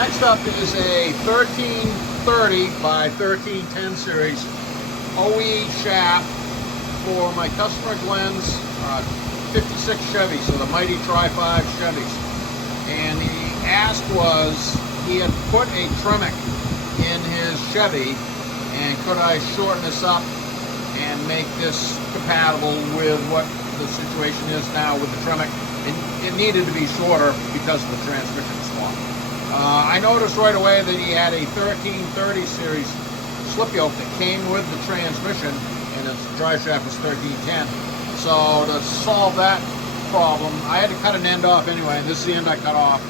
Next up is a 1330 by 1310 series OE shaft for my customer Glenn's 56 Chevy, so the mighty Tri-5 Chevys. And the ask was, he had put a Tremic in his Chevy, and could I shorten this up and make this compatible with what the situation is now with the Tremic. It needed to be shorter because of the transmission swap. I noticed right away that he had a 1330 series slip yoke that came with the transmission, and its drive shaft was 1310. So to solve that problem, I had to cut an end off anyway. This is the end I cut off.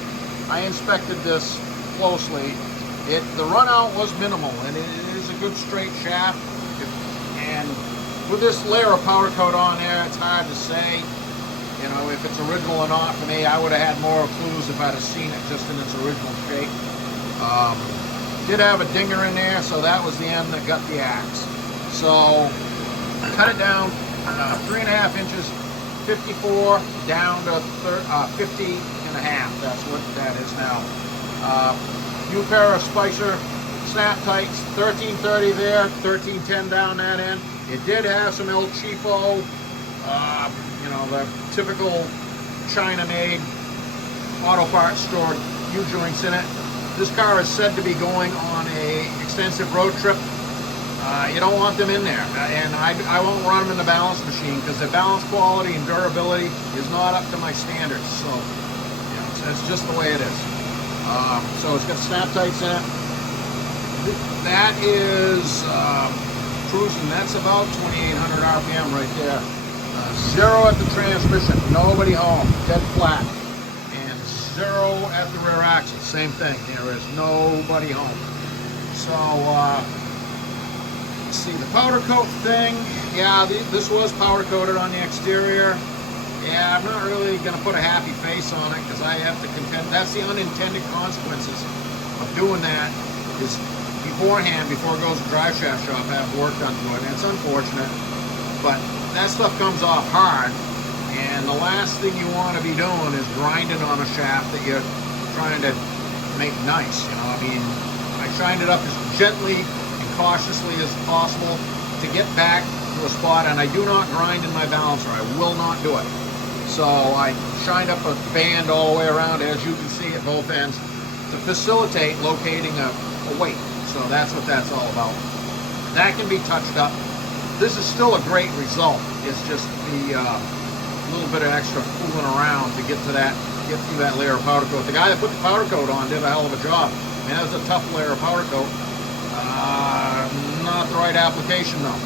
I inspected this closely. The run out was minimal, and it is a good straight shaft. And with this layer of powder coat on there, it's hard to say, you know, if it's original or not. For me, I would have had more clues if I'd have seen it just in its original shape. Did have a dinger in there, so that was the end that got the axe. So I cut it down 3.5 inches, 54 down to 50 and a half. That's what that is now. New pair of Spicer snap tights, 1330 there, 1310 down that end. It did have some El Cheapo, you know, the typical China-made auto parts store U-joints in it. This car is said to be going on a extensive road trip. You don't want them in there, and I won't run them in the balance machine because the balance quality and durability is not up to my standards. So, you know, it's just the way it is. So it's got snap tights in it. That is cruising. That's about 2,800 RPM right there. Zero at the transmission. Nobody home. Dead flat. And zero at the rear axle. Same thing. There is nobody home. So let's see, the powder coat thing. Yeah, this was powder coated on the exterior. Yeah, I'm not really going to put a happy face on it because I have to contend. That's the unintended consequences of doing that. Is beforehand, before it goes to drive shaft shop, have work done to it. And it's unfortunate, but that stuff comes off hard. And the last thing you want to be doing is grinding on a shaft that you're trying to make nice. You know, I mean, I shined it up as gently and cautiously as possible to get back to a spot, and I do not grind in my balancer. I will not do it. So I shined up a band all the way around, as you can see at both ends, to facilitate locating a weight. So that's what that's all about. That can be touched up. This is still a great result. It's just the little bit of extra fooling around to get to that, get through that layer of powder coat. The guy that put the powder coat on did a hell of a job. I mean, that was a tough layer of powder coat. Not the right application though.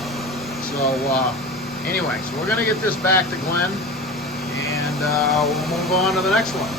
So anyway, so we're gonna get this back to Glenn, and we'll move on to the next one.